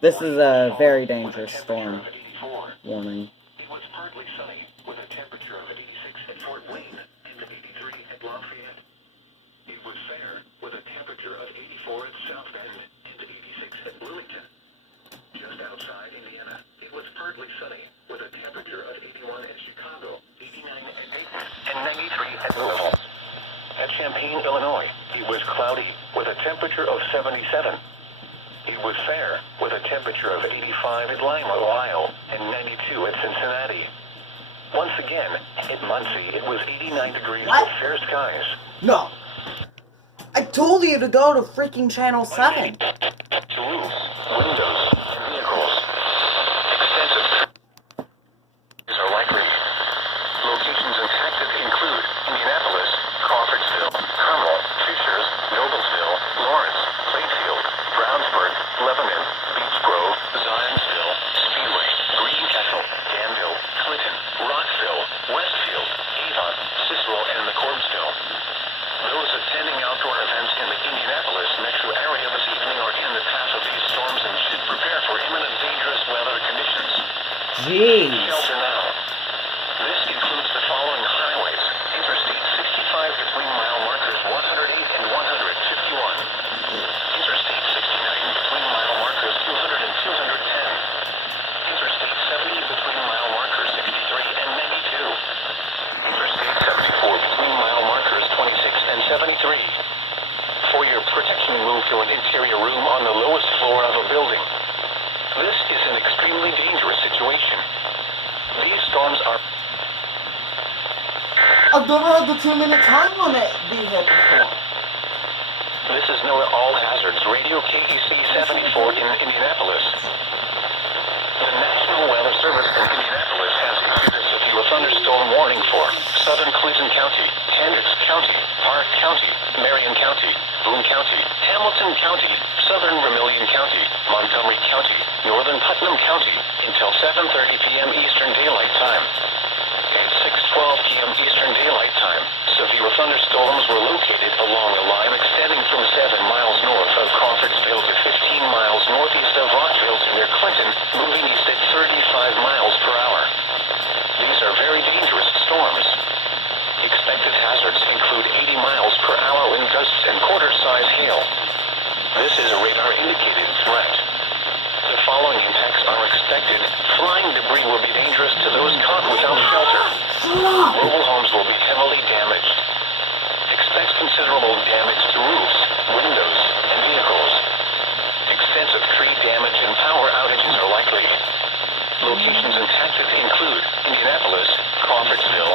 This is a very dangerous storm. Warning. It was partly sunny with a temperature of 86 at Fort Wayne and 83 at Lafayette. It was fair with a temperature of 84 at South Bend and 86 at Bloomington. Just outside Indiana, it was partly sunny with a temperature of 81 at Chicago, 89 at Dayton, and 93 at Louisville. At Champaign, Illinois, it was cloudy with a temperature of 77. It was fair with a temperature of 85 at Lima, Ohio, and 92 at Cincinnati. Once again, at Muncie, it was 89 degrees with fair skies. No! I told you to go to freaking Channel 7! To roofs, windows, and vehicles. Extensive trees are likely. Locations impacted include Indianapolis, Crawfordsville, Carmel, Fishers, Noblesville, Lawrence, Plainfield, Brownsburg, Lebanon, Beech Grove, Zionsville, Speedway, Greencastle, Danville, Clinton, Rockville, Westfield, Avon, Cicero, and McCordsville. Those attending outdoor events in the Indianapolis metro area this evening are in the path of these storms and should prepare for imminent dangerous weather conditions. Jeez. Shelter now. This includes the following highways. Interstate 65 between mile markers 108 and 151. Interstate 69 between mile markers 200 and 210. Interstate 70 between mile markers 63 and 92. Interstate 74 between mile markers 26 and 73. For your protection, move to an interior room on the lowest floor of a building. This is an extremely dangerous situation. These storms are... I've never had the 2-minute time limit be hit before. This is NOAA All Hazards Radio KEC 74 in Indianapolis. The National Weather Service in Indianapolis has issued a severe thunderstorm warning for southern Clinton County, Hendricks County, Park County, Marion County, Boone County, Hamilton County, southern Vermilion County, Montgomery County, northern Putnam County, until 7:30 p.m. Eastern Daylight Time. At 6:12 p.m. Eastern Daylight Time, severe thunderstorms were located along a line extending from 7 miles north of Crawfordsville to 15 miles northeast of Rockville to near Clinton, moving east at 35 miles per hour. These are very dangerous storms. Expected hazards include 80 miles per hour wind gusts and quarter-size hail. This is a radar-indicated threat. The following impacts are expected. Flying debris will be dangerous to those caught without shelter. Mobile homes will be heavily damaged. Expect considerable damage to roofs, windows, and vehicles. Extensive tree damage and power outages are likely. Locations impacted include Indianapolis, Crawfordsville,